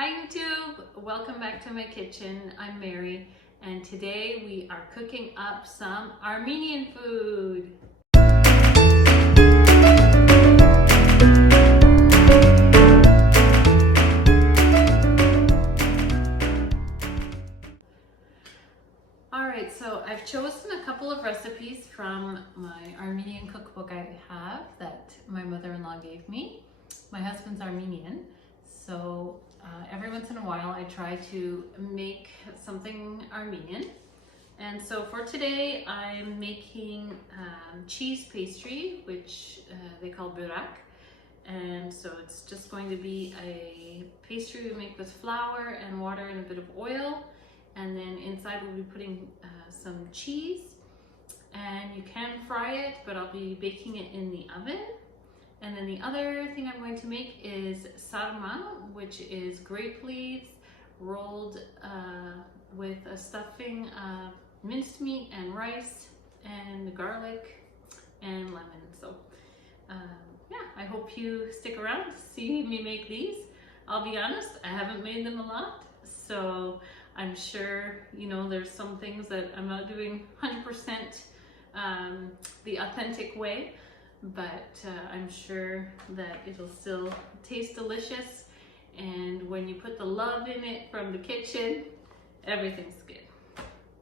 Hi YouTube, welcome back to my kitchen. I'm Mary and today we are cooking up some Armenian food. Alright, so I've chosen a couple of recipes from my Armenian cookbook I have that my mother-in-law gave me. My husband's Armenian, so every once in a while I try to make something Armenian. And so for today I'm making cheese pastry, which they call Boreg. And so it's just going to be a pastry we make with flour and water and a bit of oil. And then inside we'll be putting some cheese. And you can fry it, but I'll be baking it in the oven. And then the other thing I'm going to make is Sarma, which is grape leaves rolled with a stuffing of minced meat and rice and garlic and lemon. So yeah, I hope you stick around to see me make these. I'll be honest, I haven't made them a lot, so I'm sure, you know, there's some things that I'm not doing 100% the authentic way. But I'm sure that it'll still taste delicious, and when you put the love in it from the kitchen, everything's good.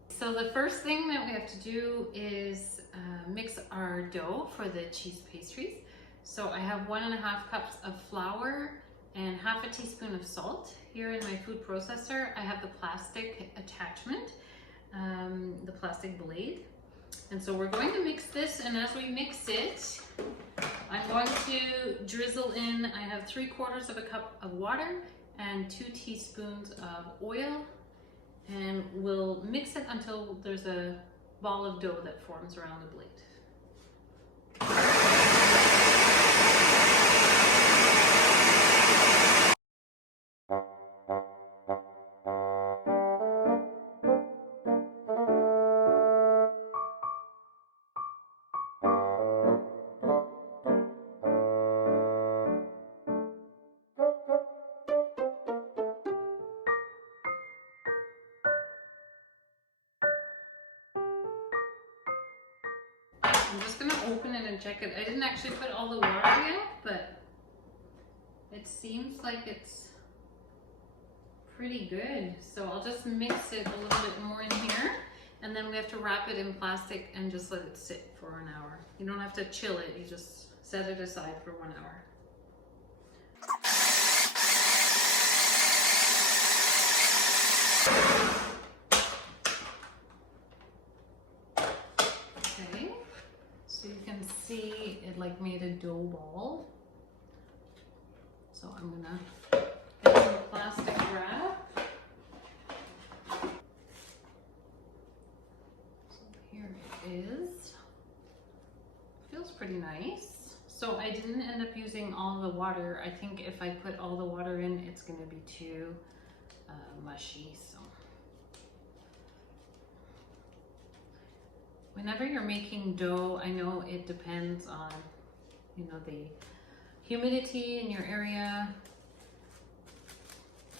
So the first thing that we have to do is mix our dough for the cheese pastries. So I have 1.5 cups of flour and 1/2 teaspoon of salt. Here in my food processor I have the plastic attachment, the plastic blade. And so we're going to mix this, and as we mix it, I'm going to drizzle in, I have 3/4 of a cup of water and 2 teaspoons of oil, and we'll mix it until there's a ball of dough that forms around the blade. I'm just gonna open it and check it. I didn't actually put all the water yet, but it seems like it's pretty good. So I'll just mix it a little bit more in here, and then we have to wrap it in plastic and just let it sit for an hour. You don't have to chill it, you just set it aside for 1 hour. Okay, so you can see it like made a dough ball. So I'm gonna get some plastic wrap. So here it is. Feels pretty nice. So I didn't end up using all the water. I think if I put all the water in, it's gonna be too mushy. So whenever you're making dough, I know it depends on, you know, the humidity in your area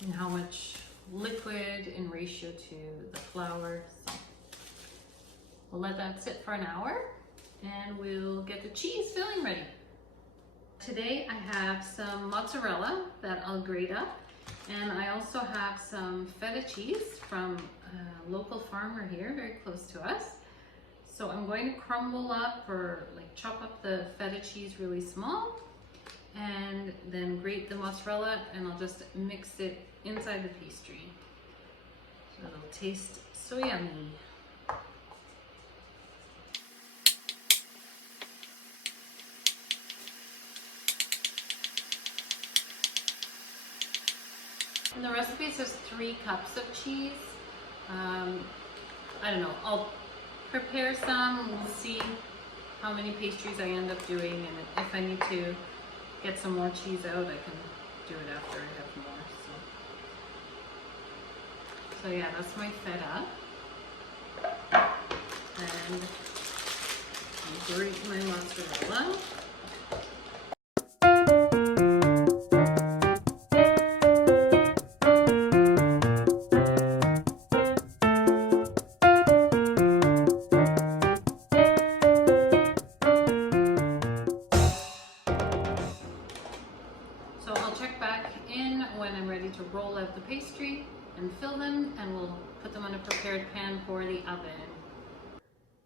and how much liquid in ratio to the flour. So we'll let that sit for an hour and we'll get the cheese filling ready. Today I have some mozzarella that I'll grate up, and I also have some feta cheese from a local farmer here very close to us. So I'm going to crumble up, or like chop up the feta cheese really small, and then grate the mozzarella, and I'll just mix it inside the pastry. So it'll taste so yummy. In the recipe it says 3 cups of cheese. I don't know, I'll prepare some, we'll see how many pastries I end up doing, and if I need to get some more cheese out, I can do it after I have more. So yeah, that's my feta. And I grate my mozzarella. ready to roll out the pastry and fill them, and we'll put them on a prepared pan for the oven.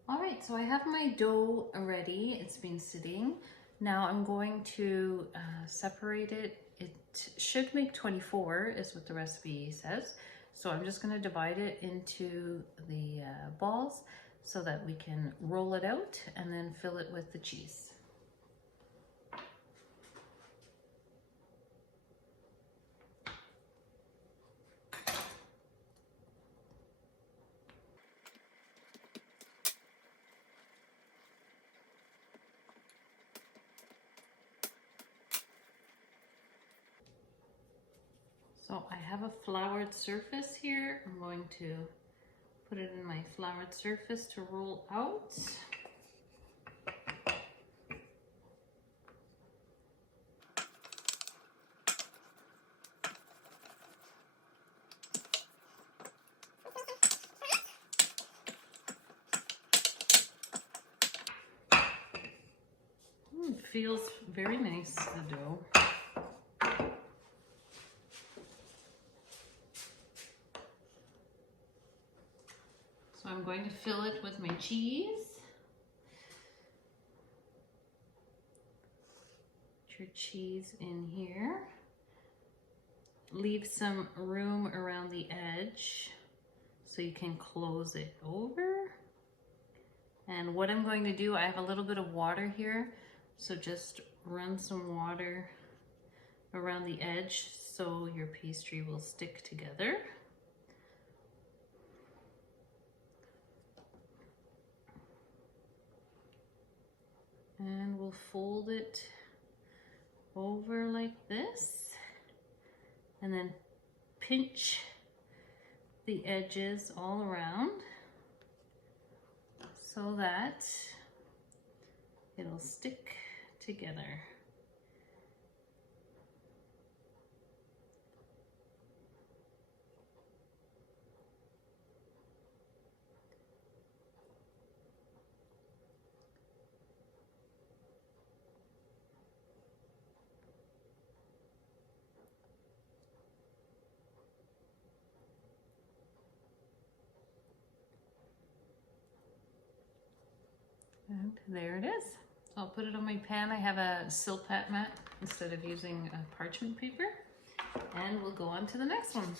All right, so I have my dough ready. It's been sitting. Now I'm going to separate it. It should make 24 is what the recipe says. So I'm just going to divide it into the balls so that we can roll it out and then fill it with the cheese. So I have a floured surface here. I'm going to put it in my floured surface to roll out. It feels very nice, the dough. So I'm going to fill it with my cheese. Put your cheese in here. Leave some room around the edge so you can close it over. And what I'm going to do, I have a little bit of water here, so just run some water around the edge so your pastry will stick together. And we'll fold it over like this and then pinch the edges all around so that it'll stick together. And there it is. I'll put it on my pan. I have a silpat mat instead of using a parchment paper. And we'll go on to the next one.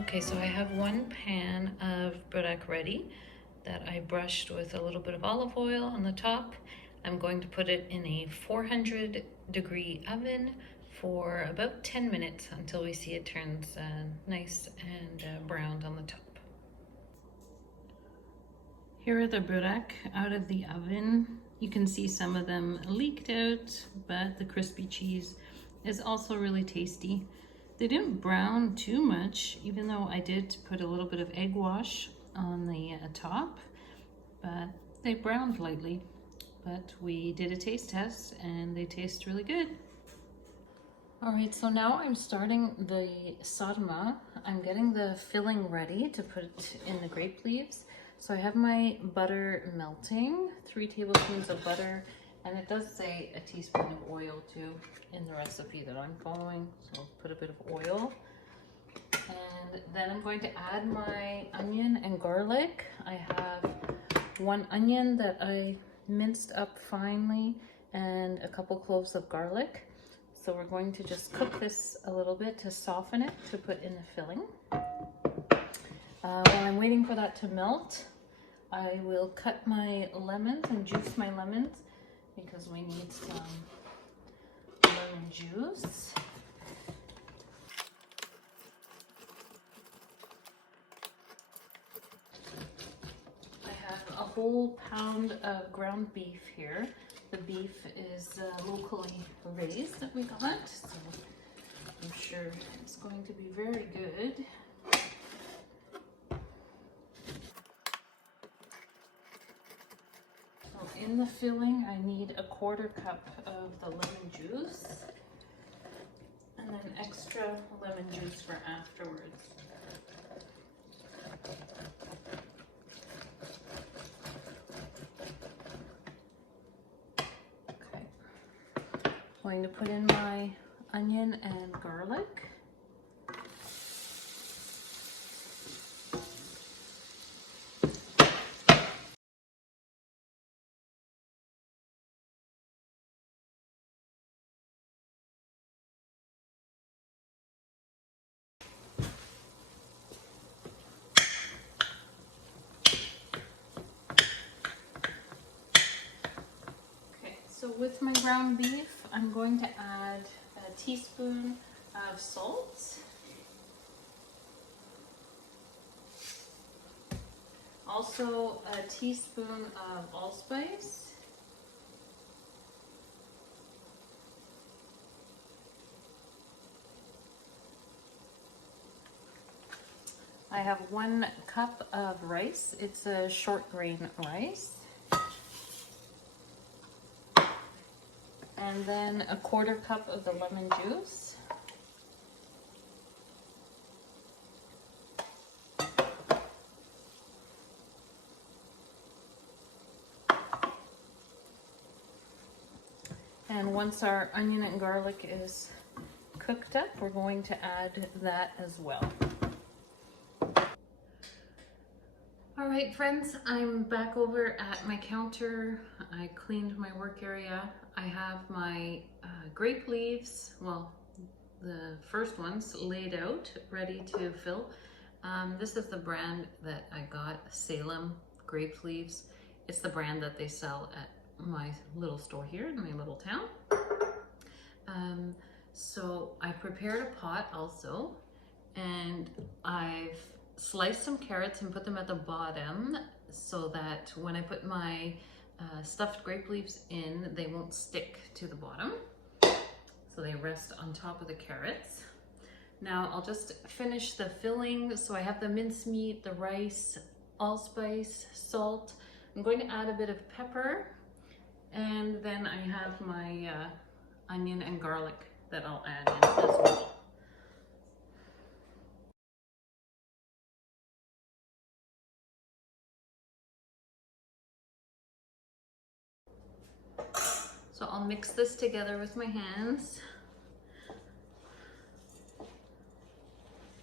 Okay, so I have one pan of Boreg ready that I brushed with a little bit of olive oil on the top. I'm going to put it in a 400-degree oven for about 10 minutes until we see it turns nice and browned on the top. Here are the Boreg out of the oven. You can see some of them leaked out, but the crispy cheese is also really tasty. They didn't brown too much, even though I did put a little bit of egg wash on the top, but they browned lightly. But we did a taste test and they taste really good. All right, so now I'm starting the sarma. I'm getting the filling ready to put in the grape leaves. So I have my butter melting, 3 tablespoons of butter, and it does say a teaspoon of oil too in the recipe that I'm following. So I'll put a bit of oil. And then I'm going to add my onion and garlic. I have 1 onion that I minced up finely and a couple cloves of garlic. So we're going to just cook this a little bit to soften it to put in the filling. While I'm waiting for that to melt, I will cut my lemons and juice my lemons because we need some lemon juice. I have a whole pound of ground beef here. The beef is locally raised that we got, so I'm sure it's going to be very good. So in the filling, I need a 1/4 cup of the lemon juice and then extra lemon juice for afterwards. Okay, going to put in my onion and garlic. So with my ground beef, I'm going to add a teaspoon of salt, also a teaspoon of allspice, I have 1 cup of rice. It's a short grain rice. And then a 1/4 cup of the lemon juice. And once our onion and garlic is cooked up, we're going to add that as well. All right, friends, I'm back over at my counter. I cleaned my work area. I have my grape leaves, well, the first ones laid out, ready to fill. This is the brand that I got, Salem grape leaves. It's the brand that they sell at my little store here in my little town. So I prepared a pot also, and I've sliced some carrots and put them at the bottom so that when I put my stuffed grape leaves in, they won't stick to the bottom. So they rest on top of the carrots. Now I'll just finish the filling. So I have the mincemeat, the rice, allspice, salt. I'm going to add a bit of pepper, and then I have my onion and garlic that I'll add in as well. So I'll mix this together with my hands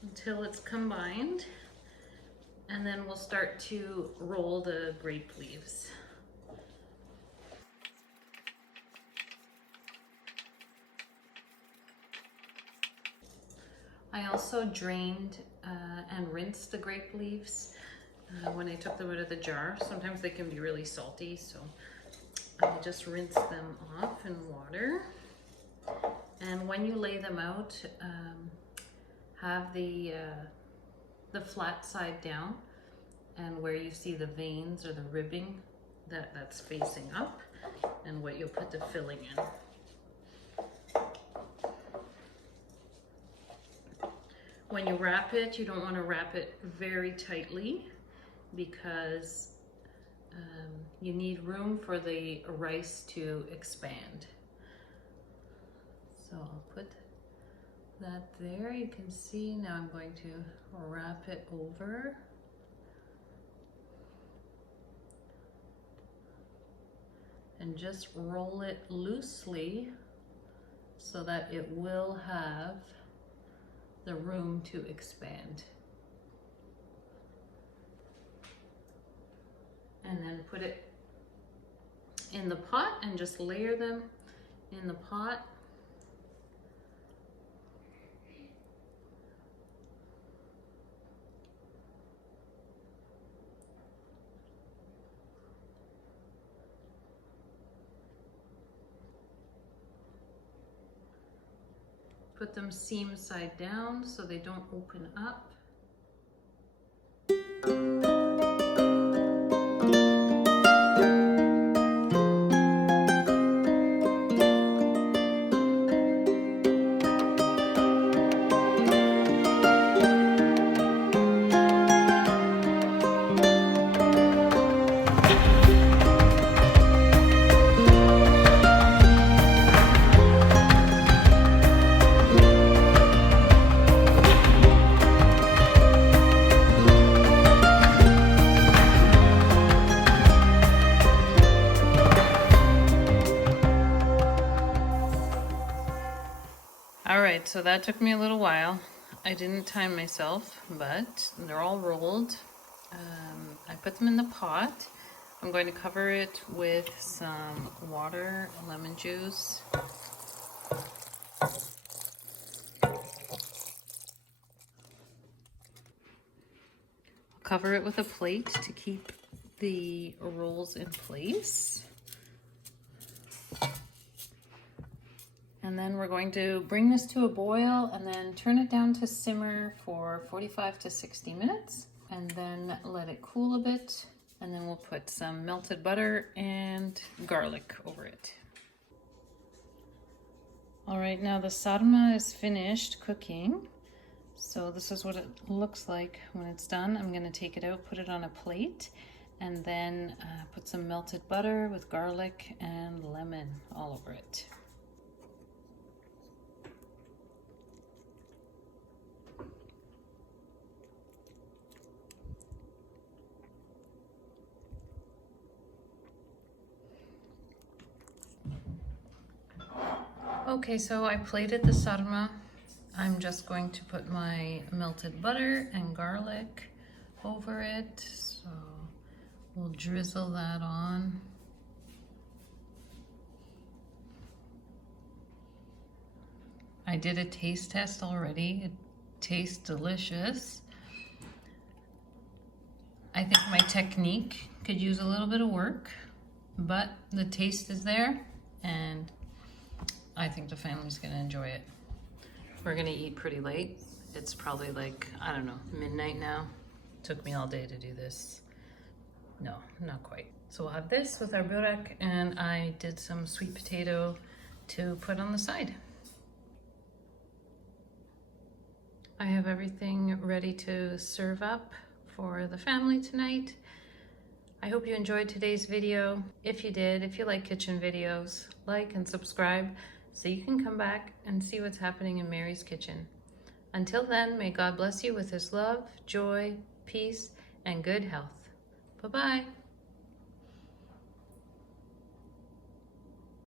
until it's combined, and then we'll start to roll the grape leaves. I also drained and rinsed the grape leaves when I took them out of the jar. Sometimes they can be really salty, so I just rinse them off in water. And when you lay them out, have the flat side down, and where you see the veins or the ribbing, that's facing up, and what you'll put the filling in. When you wrap it, you don't want to wrap it very tightly because you need room for the rice to expand. So I'll put that there. You can see now I'm going to wrap it over. And just roll it loosely so that it will have the room to expand. And then put it in the pot and just layer them in the pot. Put them seam side down so they don't open up. Alright, so that took me a little while. I didn't time myself, but they're all rolled. I put them in the pot. I'm going to cover it with some water, lemon juice. Cover it with a plate to keep the rolls in place. And then we're going to bring this to a boil and then turn it down to simmer for 45 to 60 minutes and then let it cool a bit. And then we'll put some melted butter and garlic over it. All right, now the sarma is finished cooking. So this is what it looks like when it's done. I'm gonna take it out, put it on a plate, and then put some melted butter with garlic and lemon all over it. Okay, so I plated the sarma. I'm just going to put my melted butter and garlic over it. So we'll drizzle that on. I did a taste test already. It tastes delicious. I think my technique could use a little bit of work, but the taste is there and I think the family's gonna enjoy it. We're gonna eat pretty late. It's probably like, I don't know, midnight now. Took me all day to do this. No, not quite. So we'll have this with our boreg, and I did some sweet potato to put on the side. I have everything ready to serve up for the family tonight. I hope you enjoyed today's video. If you did, if you like kitchen videos, like and subscribe so you can come back and see what's happening in Mary's kitchen. Until then, may God bless you with his love, joy, peace, and good health. Bye-bye.